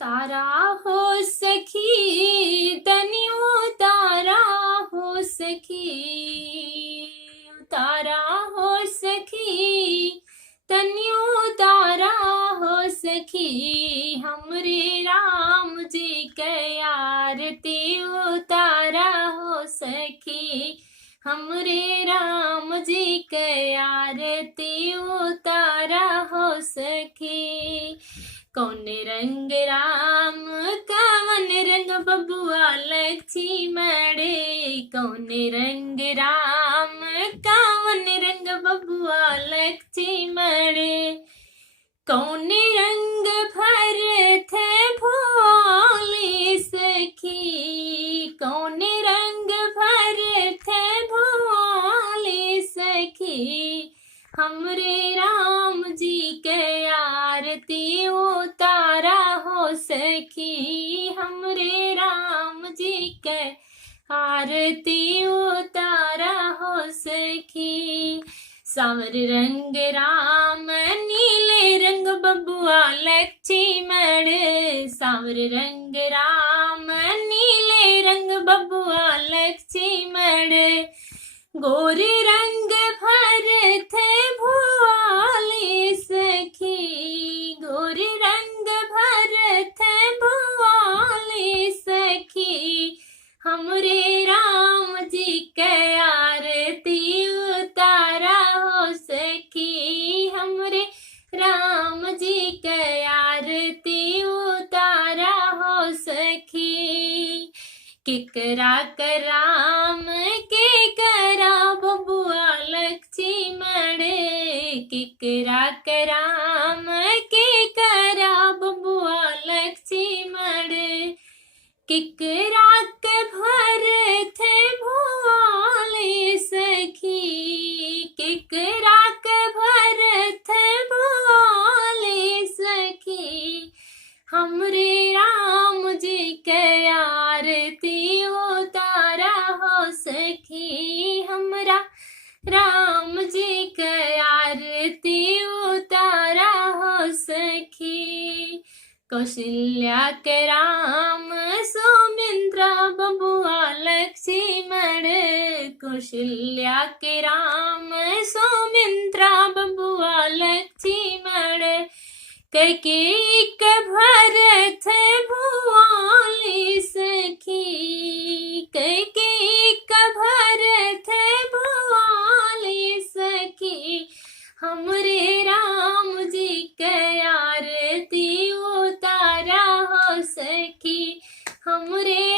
तारा हो सखी तनियो तारा हो सखी, तारा हो सखी तनियो तारा हो सखी, हमरे राम जी के आरती उतारा हो सखी, हमरे राम जी के आरती उतारा हो सखी। कौन रंग राम कवन रंग बबुआ लक्ष्मण, कौन रंग राम कवन रंग बबुआ लक्ष्मण, कौन रंग भरत भोले सखी, कौन रंग भरत भोले सखी, हमरे राम जी के आरती उतारा हो सखी, हमरे राम जी के आरती उतारा हो सखी। सांवर रंग राम नीले रंग बबुआ लक्ष्मण, सांवर रंग राम नीले रंग बबुआ लक्ष्मण, गोरे रंग भरत भोले सखी, गोरे रंग भरत भोले सखी, हमरे राम जी के आरती उतारा हो सखी, हमरे राम जी के आरती उतारा हो सखी। केकरा कराम के करा बबुआ लक्ष्मण, केकरा कराम के करा बबुआ लक्ष्मण, केकरा के भरत भोले सखी, केकरा के भरत भोले सखी, हमरे राम जी के आरती उतारा हो सखी, हमरा राम जी के आरती उतारा हो सखी। कौशल्या के राम सौमित्र बबुआ लक्ष्मण, कौशल्या के राम सौमित्र बबुआ लक्ष्मण, कैकेयी के भरत भोले सखी, कैकेयी के भरत भोले सखी, हमरे राम जी के आरती उतारा हो सखी, हमरे